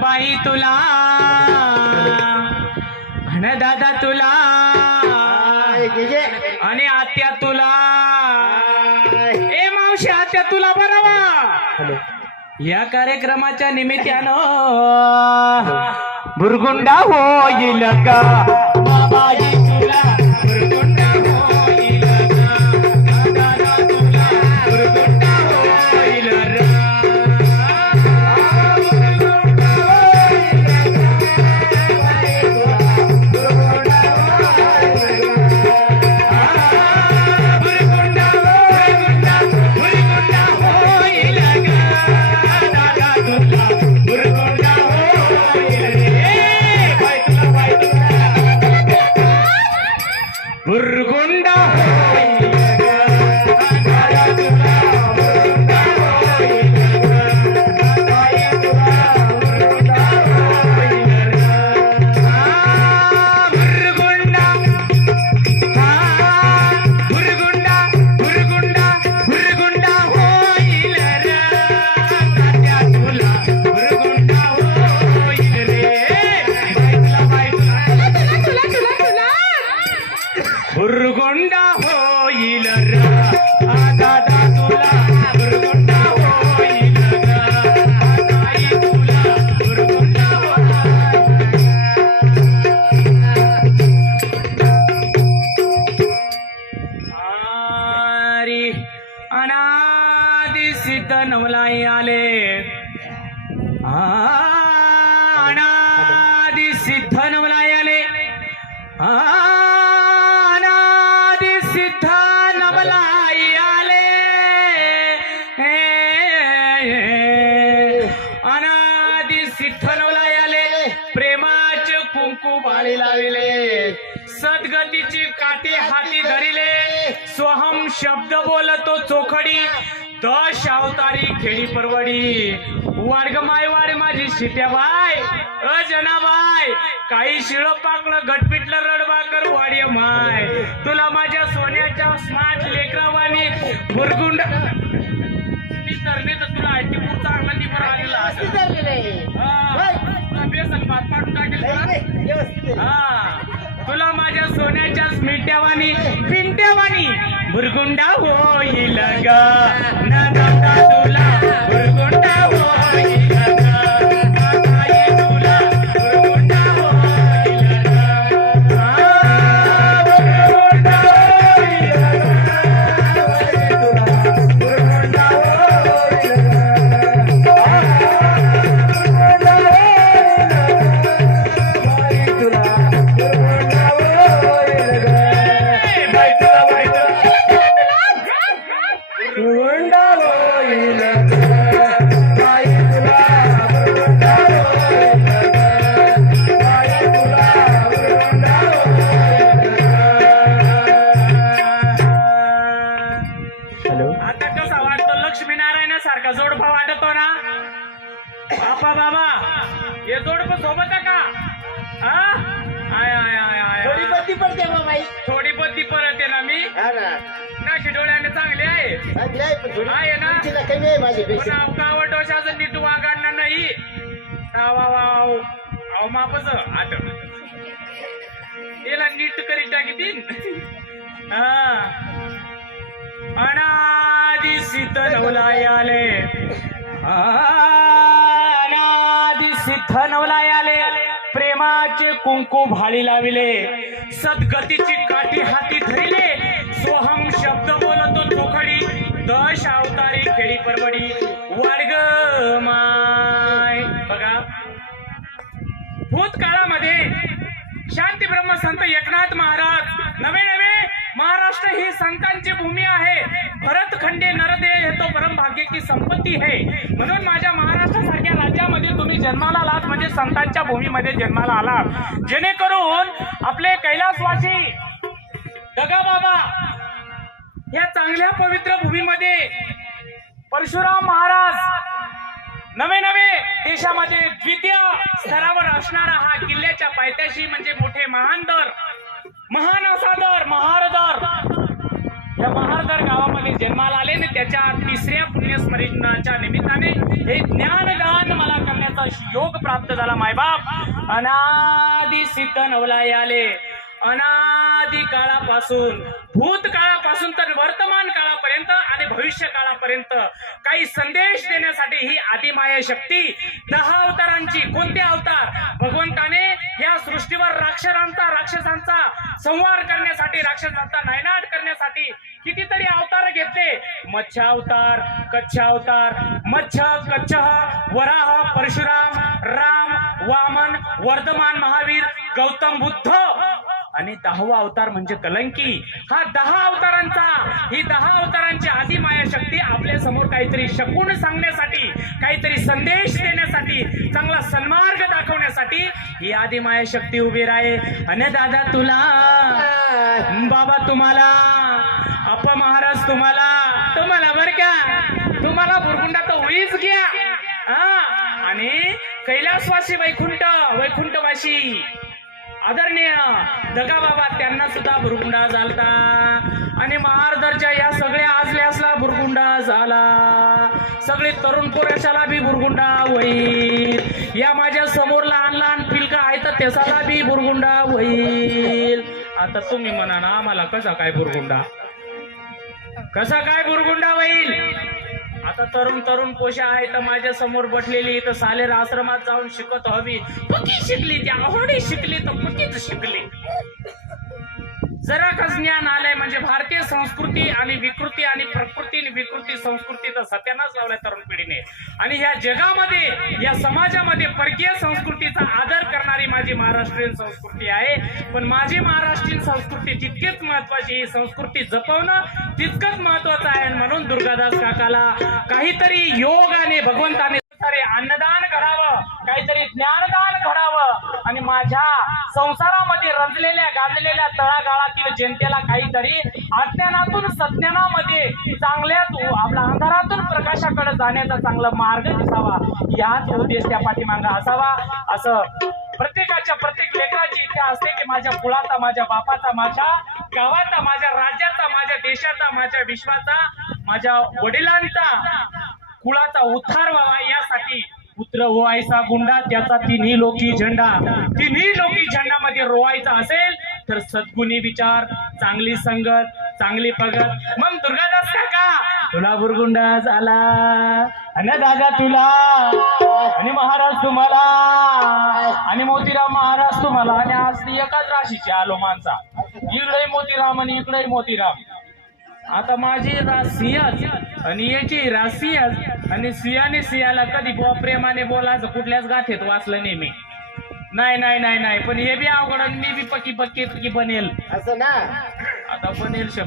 बाई तुला म्हण दादा तुला आणि आत्या तुला. ए मावशी आत्या तुला बरावा या कार्यक्रमाच्या निमित्तानं भुरगुंडा होईल का? चोखडी दश अवतारी खेडी परवडी. वाडग माय वारे माझी शिट्याबाय अ जनाबाय काही शिळ पाकलं घटपिटलं रडबाकर वाड्य माय. तुला माझ्या सोन्याच्या स्मार्ट लेकरावानी भुरगुंड मी तरणे तर तुला आयटी पुढचा चांगला निबर आलेला. हा. बेसन भात पाडून टाकेल. हा. तुला माझ्या सोन्याच्या स्मिट्यावानी पिंट्यावानी भुरगुंडा होईल ग. आव आव नीट करी टाकी हा. अनादि सिद्ध आले अनादि आले प्रेमाचे कुंकू भाळी लाविले. सद्गतीची काठी हाती धरिले. सोहम शब्द बोलतो चोखडी दश अवतारी खेळी परवडी. वाडग मा भूतकाळामध्ये शांती ब्रह्म संत एकनाथ महाराज नवे नवे महाराष्ट्र ही संतांची भूमी आहे. भरतखंडे नरदे हे तो परम भाग्य की संपत्ती आहे. म्हणून माझ्या महाराष्ट्रासारख्या राज्यामध्ये तुम्ही जन्माला आलात म्हणजे संतांच्या भूमीमध्ये जन्माला आलात. जेणेकरून आपले कैलासवासी दगा बाबा या चांगल्या पवित्र भूमीमध्ये परशुराम महाराज नवे नवे देशामध्ये द्वितीय स्तरावर असणारा हा किल्ल्याच्या पायथ्याशी म्हणजे मोठे महान दर महान असा दर महारदर या महारदर गावामध्ये जन्माला आले आणि त्याच्या तिसऱ्या पुण्यस्मरणाच्या निमित्ताने हे ज्ञानदान मला करण्याचा योग प्राप्त झाला मायबाप. अनादि सिद्ध नवलाई आले. अनादी काळापासून भूत काळापासून तर वर्तमान काळापर्यंत आणि भविष्य काळापर्यंत काही संदेश देण्यासाठी ही आदिमाया शक्ती दहा अवतारांची कोणते अवतार? भगवंताने या सृष्टीवर राक्षसांचा राक्षसांचा संवार करण्यासाठी राक्षसांचा नायनाट करण्यासाठी कितीतरी अवतार घेतले. मच्छ अवतार कच्छ अवतार मच्छ कच्छ वराह परशुराम राम वामन वर्धमान महावीर गौतम बुद्ध. आणि दहावा अवतार म्हणजे कलंकी. हा दहा अवतारांचा ही दहा अवतारांची आदिमाया शक्ती आपल्यासमोर काहीतरी शकून सांगण्यासाठी काहीतरी संदेश देण्यासाठी चांगला सन्मार्ग दाखवण्यासाठी ही आदिमाया शक्ती उभी राहे. आणि दादा तुला बाबा तुम्हाला अप्पा महाराज तुम्हाला तुम्हाला बर का तुम्हाला बुरकुंडा तर होईच घ्या आणि कैलासवासी वैकुंठ वैकुंठवासी. आदरणीय दगा बाबा त्यांना सुद्धा भुरकुंडा झालता. आणि महारदरच्या या सगळ्या आजल्यासला भुरकुंडा झाला. सगळे तरुण पुरुषाला बी बुरगुंडा होईल. या माझ्यासमोर लहान लहान पिलका आहे तर त्यासाला बी बुरगुंडा होईल. आता तुम्ही म्हणा ना आम्हाला कसा काय बुरगुंडा कसा काय भुरगुंडा होईल? आता तरुण तरुण पोशा आहे तर माझ्यासमोर बसलेली इथं सालेर आश्रमात जाऊन शिकत हवी. पकी शिकली त्या आवडी शिकली तर पकीच शिकली. जरा का ज्ञान आलंय म्हणजे भारतीय संस्कृती आणि विकृती आणि प्रकृती आणि विकृती संस्कृतीचा सत्यानाच लावलाय तरुण पिढीने. आणि ह्या जगामध्ये या समाजामध्ये परकीय संस्कृतीचा आदर करणारी माझी महाराष्ट्रीयन संस्कृती आहे. पण माझी महाराष्ट्रीयन संस्कृती तितकीच महत्वाची ही संस्कृती जपवणं तितकंच महत्वाचं आहे. म्हणून दुर्गादास काकाला काहीतरी योगाने भगवंताने तरी अन्नदान घडावं काहीतरी ज्ञानदान घडावं आणि माझ्या संसारामध्ये रंजलेल्या गाजलेल्या तळागाळातील जनतेला काहीतरी अज्ञानातून सज्ञानामध्ये चांगल्यात आपला अंधारातून प्रकाशाकडे जाण्याचा चांगला मार्ग दिसावा. याच उद्देश त्या पाठीमागा असावा. असं प्रत्येकाच्या प्रत्येक लेकराची इच्छा असते की माझ्या कुळाचा माझ्या बापाचा माझ्या गावाचा माझ्या राज्याचा माझ्या देशाचा माझ्या विश्वाचा माझ्या वडिलांचा कुळाचा उद्धार व्हावा. या मित्र ओवायचा गुंडा त्याचा तिन्ही लोकी झेंडा. तिन्ही लोकी झेंडामध्ये रोवायचा असेल तर सद्गुणी विचार चांगली संगत चांगली पगत मग दुर्गादास काका तुला बुरगुंडा झाला. आणि दादा तुला आणि महाराज तुम्हाला आणि मोतीराम महाराज तुम्हाला आणि आज ती एकाच राशीचे आलो माणसा. इकडे मोतीराम आणि इकडे मोतीराम. आता माझी राशी आणि याची रासियाच आणि सियाने सियाला कधी बुवा प्रेमाने बोलायचं कुठल्याच गाठेत वाचलं नाही मी. नाही नाही नाही नाही पण हे बी अवघड आणि मी बी पक्की पक्की पक्की बनेल. असं ना? आता बनेल शब्द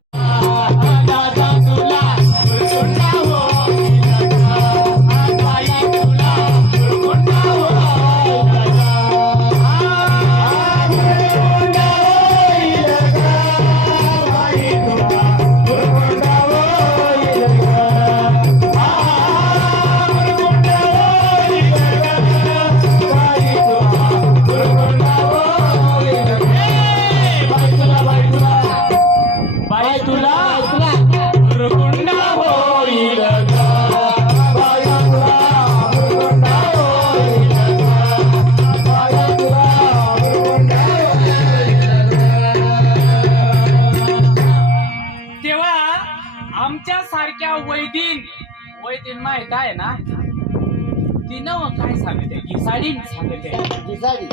तिनं काय सांगते? घिसाडीन सांगते. दिसाडी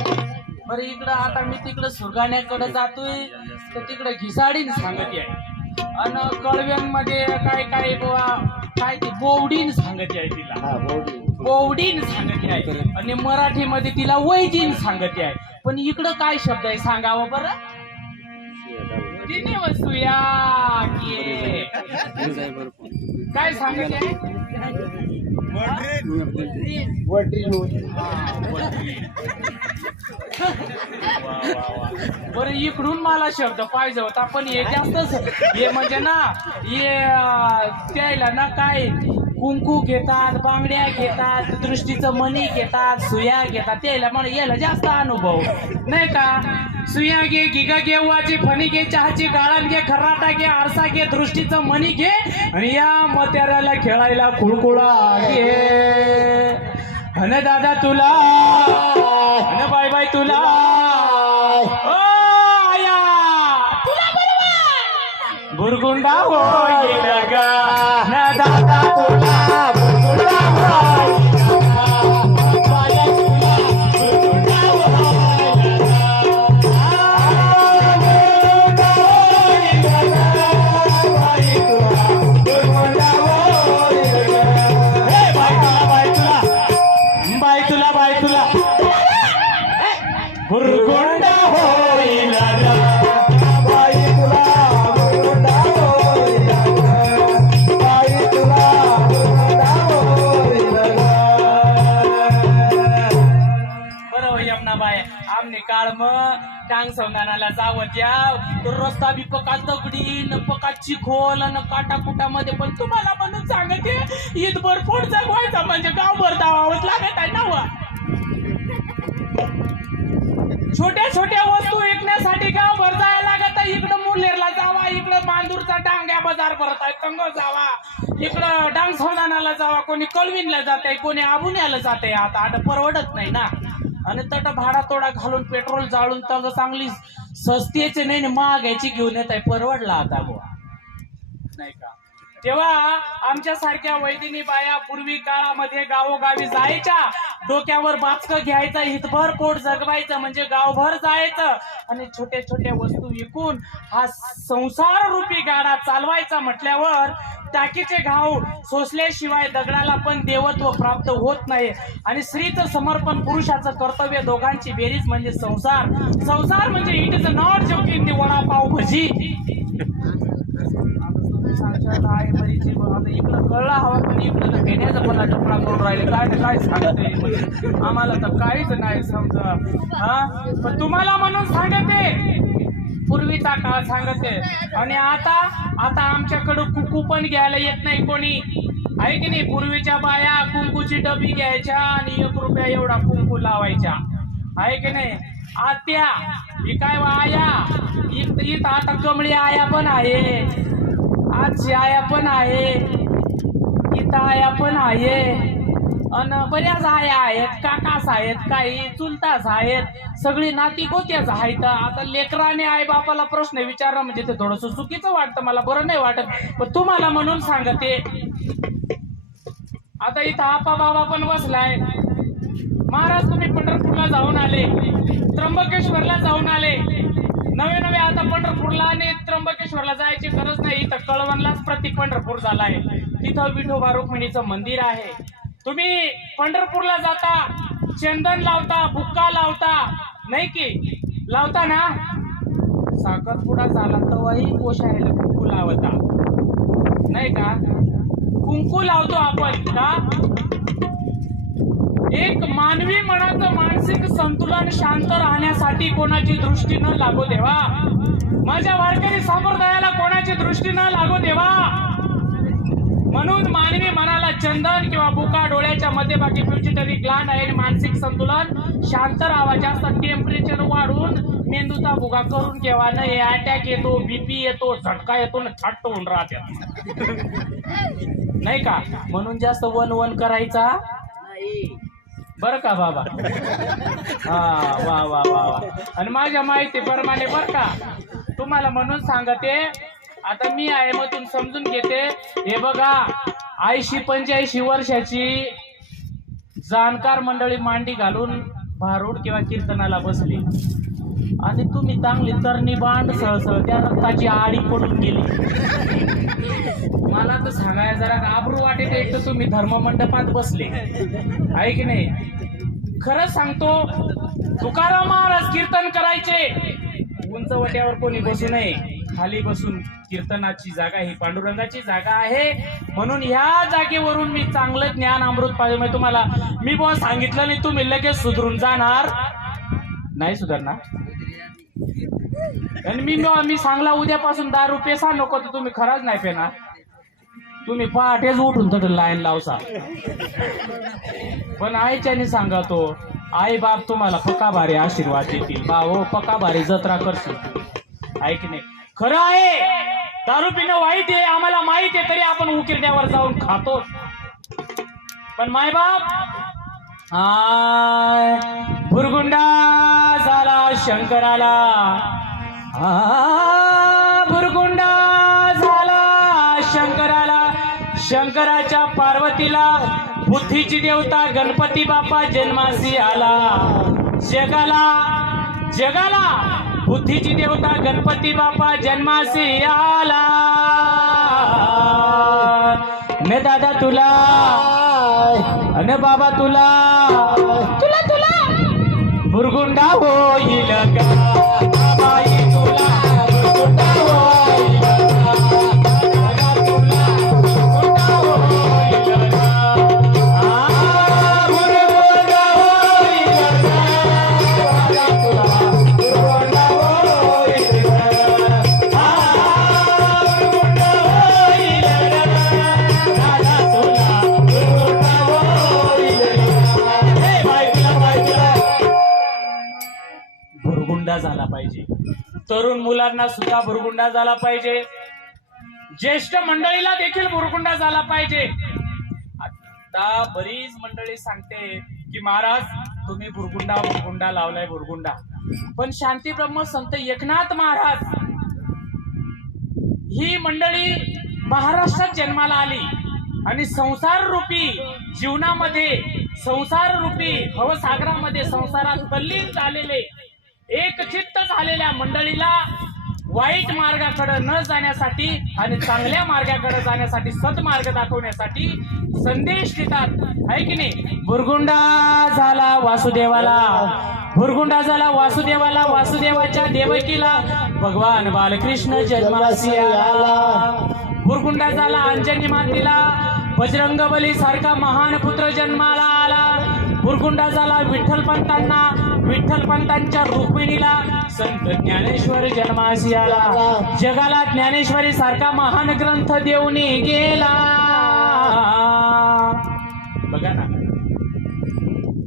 बरं इकडं आता मी तिकडं सुरगाण्याकडे जातोय तर तिकडं घिसाडीन सांगते. आहे आणि कळव्यांमध्ये काय काय बुवा काय ते बोवडीन सांगते आहे तिला. हा बोडी बोवडीन सांगते आहे. आणि मराठीमध्ये तिला वैजीन सांगते आहे. पण इकडं काय शब्द आहे सांगावं बरं? तिने वसूया की. काय सांगते? आहे बरं इकडून मला शब्द पाहिजे होता पण हे जास्तच हे म्हणजे ना हे त्याला ना काय कुंकू घेतात बांगड्या घेतात दृष्टीचं मणी घेतात सुया घेतात. त्याला मला याला जास्त अनुभव. नाही का? सुया घे गिगा घे वाची फणी घे चहाची गाळण घे खर्राटा घे आरसा घे दृष्टीचं मणी घे आणि या मत्याराला खेळायला खुळकुळा घे. अन दादा तुला अन बाय बाय तुला ओ आया तुला बरोबर बुरगुंडा होईल ग डांग जावत रस्ता बी पका दगडी न पका चिखोल न काटा कुटामध्ये. पण तुम्हाला म्हणून सांगते ईदभर पोट जगवायचा म्हणजे गावभर दावावंच लागत आहे ना छोट्या छोट्या वस्तू विकण्यासाठी गावभर जायला लागत आहे. इकडं मुलेरला जावा इकडं बांदूरचा डांग्या बाजार भरत आहे. कंग जावा इकडं डांग संधानाला जावा. कोणी कळविनला जाते कोणी आबुण्याला जाते आता आता परवडत नाही ना. आणि तट भाडा तोडा घालून पेट्रोल जाळून तर चांगली सस्तीचे नाही महागायची घेऊन येत आहे परवडला आता बुवा. नाही का? तेव्हा आमच्या सारख्या वैदिनी बाया पूर्वी काळामध्ये गावोगावी जायच्या डोक्यावर बाचक घ्यायचं हितभर पोट जगवायचं म्हणजे गावभर जायचं आणि छोट्या छोट्या वस्तू विकून हा संसार रूपी गाडा चालवायचा म्हटल्यावर टाकीचे घाव सोसल्याशिवाय दगडाला पण देवत्व प्राप्त होत नाही. आणि स्त्रीचं समर्पण पुरुषाचं कर्तव्य दोघांची बेरीज म्हणजे संसार. संसार म्हणजे it is not joking the vada pav bhaji. इकडं कळला हवा पण इकडं घेण्याचा पण टपडा करून राहिले काय काय सांगते आम्हाला तर काहीच नाही समजा हा? पण तुम्हाला म्हणून सांगते पूर्वीचा काळ सांगते. आणि आता आता आमच्याकडं कुकू पण घ्यायला येत नाही कोणी. आहे की नाही? पूर्वीच्या बाया कुंकूची डबी घ्यायच्या आणि एक रुपया एवढा कुंकू लावायच्या. आहे की नाही? आत्या ही काय आया? इथं इथं आता कमळी आया पण आहे. आजची आया पण आहे. इथं आया पण आहे. अन बऱ्याच आया आहेत काकास आहेत काही चुलतास आहेत सगळी नाती गोत्याच आहेत. आता लेकराने आई बापाला प्रश्न विचारला म्हणजे ते थोडस चुकीचं वाटतं मला बरं नाही वाटत. पण तुम्हाला म्हणून सांगते आता इथं आपा बाबा पण बसलाय. महाराज तुम्ही पंढरपूरला जाऊन आले त्र्यंबकेश्वरला जाऊन आले. नवे नवे आता पंढरपूरला आणि त्र्यंबकेश्वरला जायची गरज नाही. इथं कळवणलाच प्रति पंढरपूर झालाय. तिथं विठोबा रुक्मिणीचं मंदिर आहे. तुम्ही पंढरपूरला जाता चंदन लावता बुक्का लावता नाही की? लावता ना? साखरपुडा झाला तवाही कोशायला कुंकू लावता. नाही का? कुंकू लावतो आपण का? एक मानवी मनाचं मानसिक संतुलन शांत राहण्यासाठी कोणाची दृष्टी न लागू देवा. माझ्या वारकरी संप्रदायाला कोणाची दृष्टी न लागू देवा. म्हणून मानवी मनाला चंदन किंवा बुका डोळ्याच्या मध्यभागी फ्युचिटरी ग्लांड आहे आणि मानसिक संतुलन शांत राहावा. जास्त टेम्परेचर वाढून मेंदूचा भुगा करून घ्यावा नाही अटॅक येतो बीपी येतो झटका येतो ना छट्ट होऊन राहते. नाही का? म्हणून जास्त वन वन करायचा? बर का बाबा? हा वा वा वा वा. आणि माझ्या माहिती प्रमाणे बर का तुम्हाला म्हणून सांगते आता मी आहे मग तुम्ही समजून घेते. हे बघा ऐंशी पंच्याऐंशी वर्षाची जाणकार मंडळी मांडी घालून भारूड किंवा कीर्तनाला बसली. आणि तुम्ही चांगली तरणी बांड सळसळ त्या रक्ताची आडी पडून गेली. मला तर सांगाय जरा आबरू वाटेल एक तर तुम्ही धर्म मंडपात बसले. आहे की नाही? खरं सांगतो तुकाराम महाराज कीर्तन करायचे. उंच वट्यावर कोणी बसू नये खाली बसून. कीर्तनाची जागा ही पांडुरंगाची जागा आहे. म्हणून ह्या जागेवरून मी चांगलं ज्ञान अमृत पाहिजे म्हणजे तुम्हाला मी बुवा सांगितलं नाही तुम्ही लगेच सुधरून जाणार. नाही सुधारणार. आणि मी मी सांगला उद्यापासून दहा रुपये सा नको तर तुम्ही खराच नाही पेणार. तुम्ही पहाटेच उठून तर लाईन लावसा. पण आईच्याने सांगा तो आई बाप तुम्हाला पकाभारी आशीर्वाद देतील. बा हो पका भारी जत्रा करशील आहे की नाही? खरं आहे. दारू पिणं वाईट आहे आम्हाला माहीत आहे तरी आपण उकिरण्यावर जाऊन खातो. पण मायबाप आय भुरगुंडा झाला शंकराला भुरगुंडा झाला शंकराला शंकराच्या पार्वतीला बुद्धीची देवता गणपती बाप्पा जन्मासी आला. जगाला जगाला. बुद्धीची देवता गणपती बाप्पा जन्मासी आला. ने दादा तुला. अन बाबा तुला. तुला तुला. बुरगुंडा होईल का? तरुण सुद्धा भुरगुंडा झाला पाहिजे. ज्येष्ठ मंडळीला देखील भुरगुंडा झाला पाहिजे. आता बरीच मंडळी सांगते की महाराज तुम्ही भुरगुंडा भुरगुंडा लावलाय भुरगुंडा. पण शांती ब्रह्म संत एकनाथ महाराज ही मंडळी महाराष्ट्रात जन्माला आली. आणि संसार रूपी जीवनामध्ये संसार रूपी भवसागरामध्ये संसारात तल्लीन झालेले एक चित्त झालेल्या मंडळीला वाईट मार्गाकडे न जाण्यासाठी आणि चांगल्या मार्गाकडे जाण्यासाठी सतमार्ग दाखवण्यासाठी संदेश देतात. आहे की नाही? बुरगुंडा झाला वासुदेवाला. भुरगुंडा झाला वासुदेवाला वासुदेवाच्या देवकीला. भगवान बालकृष्ण जन्मासी आला. बुरगुंडा झाला अंजनी मातीला. बजरंगबली सारखा महान पुत्र जन्माला आला. मुरगुंडा झाला विठ्ठलपंतांना विठ्ठलपंतांच्या रुक्मिणीला संत ज्ञानेश्वर जन्मासी आला जगाला ज्ञानेश्वरी सारखा महान ग्रंथ देऊन गेला. बघा ना.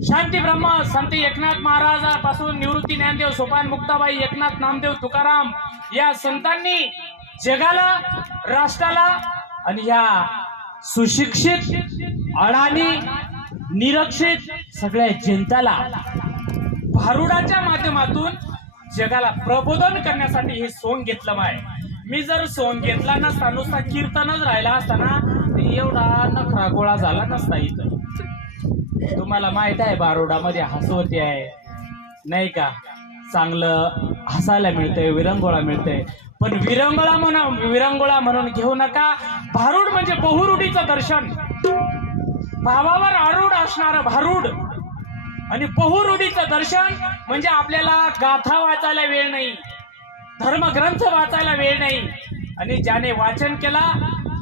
शांती ब्रह्म संत एकनाथ महाराजापासून निवृत्ती ज्ञानदेव सोपान मुक्ताबाई एकनाथ नामदेव तुकाराम या संतांनी जगाला राष्ट्राला आणि या सुशिक्षित अडाणी निरक्षित सगळ्या जनताला भारुडाच्या माध्यमातून जगाला प्रबोधन करण्यासाठी हे सोंग घेतलं माय मी जर सोंग घेतला नसता नुसता कीर्तनच राहिला असताना एवढा नखरा गोळा झाला नसता इथं. तुम्हाला माहीत आहे बारोडामध्ये हसवती आहे. नाही का? चांगलं हसायला मिळतंय विरंगोळा मिळतंय. पण विरंगोळा म्हणून विरंगोळा म्हणून घेऊ नका. भारूड म्हणजे बहुरुडीचं दर्शन. भावावर आरूढ असणारं भारूड आणि बहुरूढीचं दर्शन म्हणजे आपल्याला गाथा वाचायला वेळ नाही धर्मग्रंथ वाचायला वेळ नाही. आणि ज्याने वाचन केला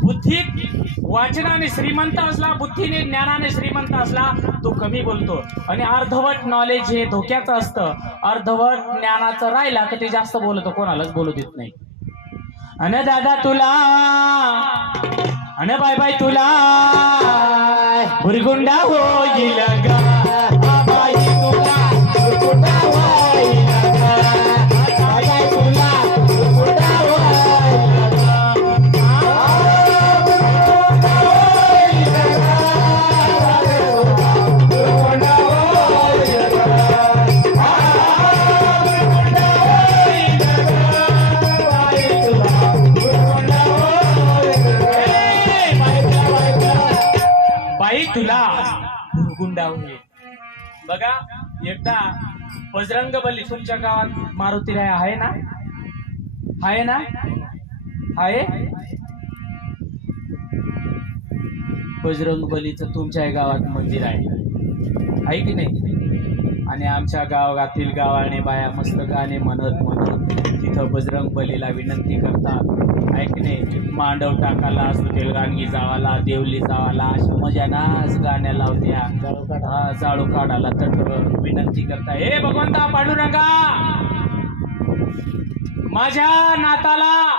बुद्धीत वाचनाने श्रीमंत असला बुद्धीने ज्ञानाने श्रीमंत असला तो कमी बोलतो. आणि अर्धवट नॉलेज हे धोक्याचं असतं. अर्धवट ज्ञानाचं राहिला तर ते जास्त बोलतो कोणालाच बोलू देत नाही. अन दादा तुला अन बाय बाय तुला भुरगुंडा होईल गा बजरंग बली तुमच्या गावात मारुती राय आहे ना? आहे ना? आहे? बजरंग बलीचं तुमच्या गावात मंदिर आहे. आहे की नाही? आणि आमच्या गावातील गावाने बाया मस्त गाणे म्हणत म्हणत तिथं बजरंग बलीला विनंती करतात. आहे की नाही? मांडव टाकाला सुतेल जावाला देवली जावाला अशा मजानाच गाण्या लावत्या हा, जाळू काढाला तर विनंती करता. हे भगवंता पांडुरंगा माझ्या नाताला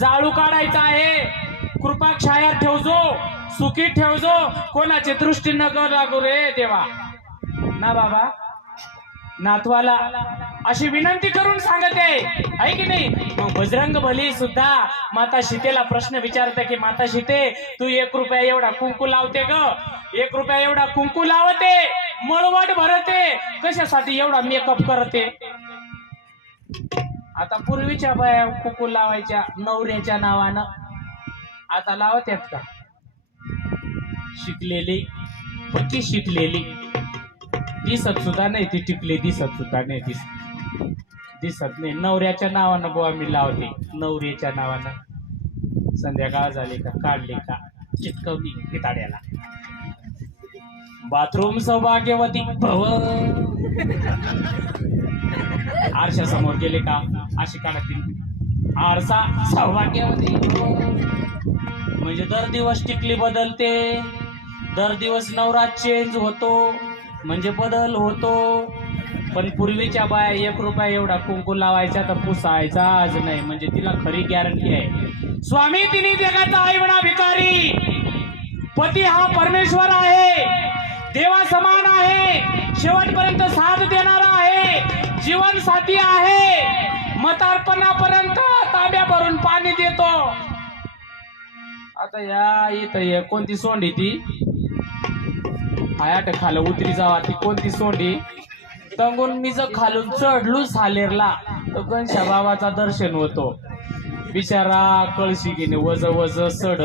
जाळू काढायचा आहे. कृपा छाया ठेवजो सुखी ठेवजो. कोणाची दृष्टी न लागू रे देवा? ना बाबा नातवाला अशी विनंती करून सांगते. आहे की नाही? मग बजरंग भली सुद्धा माता सीतेला प्रश्न विचारते की माता सीते तू एक रुपया एवढा कुंकू लावते ग. एक रुपया एवढा कुंकू लावते. मळवट भरते. कशासाठी एवढा मेकअप करते? आता पूर्वीच्या बाया कुंकू लावायच्या नवऱ्याच्या नावानं. आता लावत्यात का? शिकलेली पक्की शिकलेली. दिसत सुद्धा नाही ती टिकली दिसत सुद्धा नाही दिस दिसत नाही. नवऱ्याच्या नावानं बुवा मी लावले. नवऱ्याच्या नावानं. संध्याकाळ झाली का? काढली का? चिटकवली पिताड्याला बाथरूम सौभाग्यवती भव. आरशा समोर गेले का? अशी काढतील आरसा सौभाग्यवती म्हणजे दर दिवस टिकली बदलते. दर दिवस नवरा चेंज होतो. म्हणजे बदल होतो. पण पूर्वीच्या बाया एक रुपया एवढा कुंकू लावायचा तर पुसायचा आज नाही. म्हणजे तिला खरी गॅरंटी आहे. स्वामी तिने जगाचा आई म्हणा भिकारी. पती हा परमेश्वर आहे. देवा समान आहे. शेवटपर्यंत साथ देणारा आहे. जीवन साथी आहे. मतार्पणापर्यंत ताब्या भरून पाणी देतो. आता या इथं कोणती सोंडी ती? आयाट खाल उतरी जावा ती कोणती सोंडी तंगून मी जर खालून चढलो सालेरला तर गणशा बाबाचा दर्शन होतो. बिचारा कळशी घेणे वज वज सड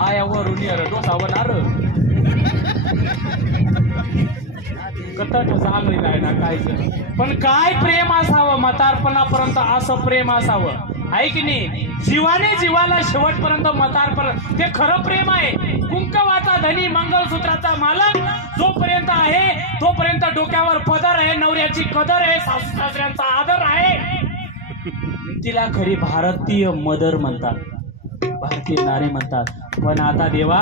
आया वरून येर डोसा होणार कटट चालू नाही ना कायच पण काय प्रेम असावं? म्हातारपणापर्यंत असं प्रेम असावं? आहे की नाही? जीवाने जीवाला शेवटपर्यंत म्हातारपर्यंत ते खरं प्रेम आहे. कुंकवाचा धनी मंगळसूत्राचा मालक जोपर्यंत आहे तोपर्यंत डोक्यावर पदर आहे नवऱ्याची कदर आहे सासू सासऱ्यांचा आदर आहे. तिला खरी भारतीय मदर म्हणतात. भारतीय नारे म्हणतात. पण आता देवा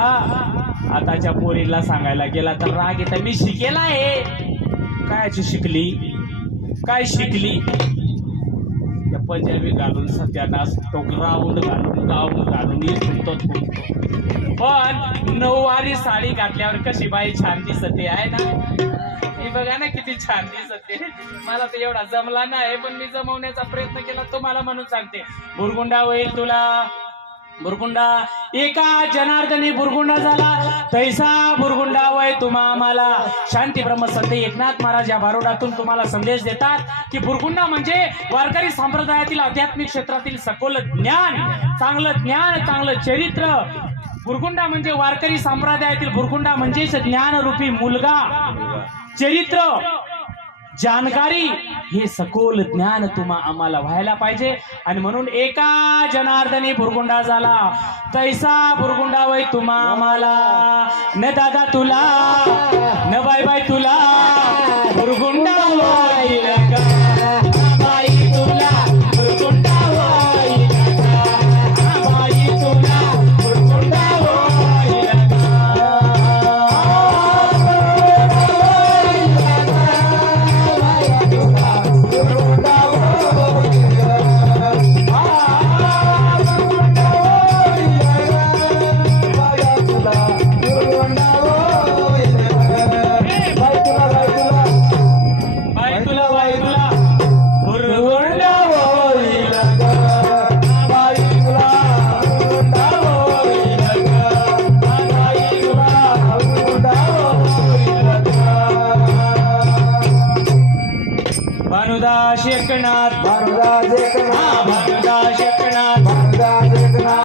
आताच्या पोरीला सांगायला गेला तर राग येतं. मी शिकेला आहे. कायची शिकली? काय शिकली? पंजाबी घालून सत्यानाश तो राऊंड घालून गाऊन घालून येतो पण नऊवारी साडी घातल्यावर कशी बाई छान दिसते आहे ना? ही बघा ना किती छान दिसते. मला तर एवढा जमला नाही पण मी जमवण्याचा प्रयत्न केला तुम्हाला म्हणून सांगते. बुरगुंडा होईल तुला बुरगुंडा. एका जनार्दनी बुरगुंडा झाला. तैसा बुरगुंडा वय तुम्हा आम्हाला. शांती ब्रह्मसंत एकनाथ महाराज या भारुडातून तुम्हाला संदेश देतात की बुरगुंडा म्हणजे वारकरी संप्रदायातील आध्यात्मिक क्षेत्रातील सखोल ज्ञान चांगलं ज्ञान चांगलं चरित्र. बुरगुंडा म्हणजे वारकरी संप्रदायातील बुरगुंडा म्हणजेच ज्ञानरूपी मुलगा. चरित्र. जानकारी हे सखोल ज्ञान तुम्हा आम्हाला व्हायला पाहिजे. आणि म्हणून एका जनार्दनी भुरगुंडा झाला. तैसा भुरगुंडा वय तुम्हा आम्हाला. न दादा तुला न बाय बाय तुला.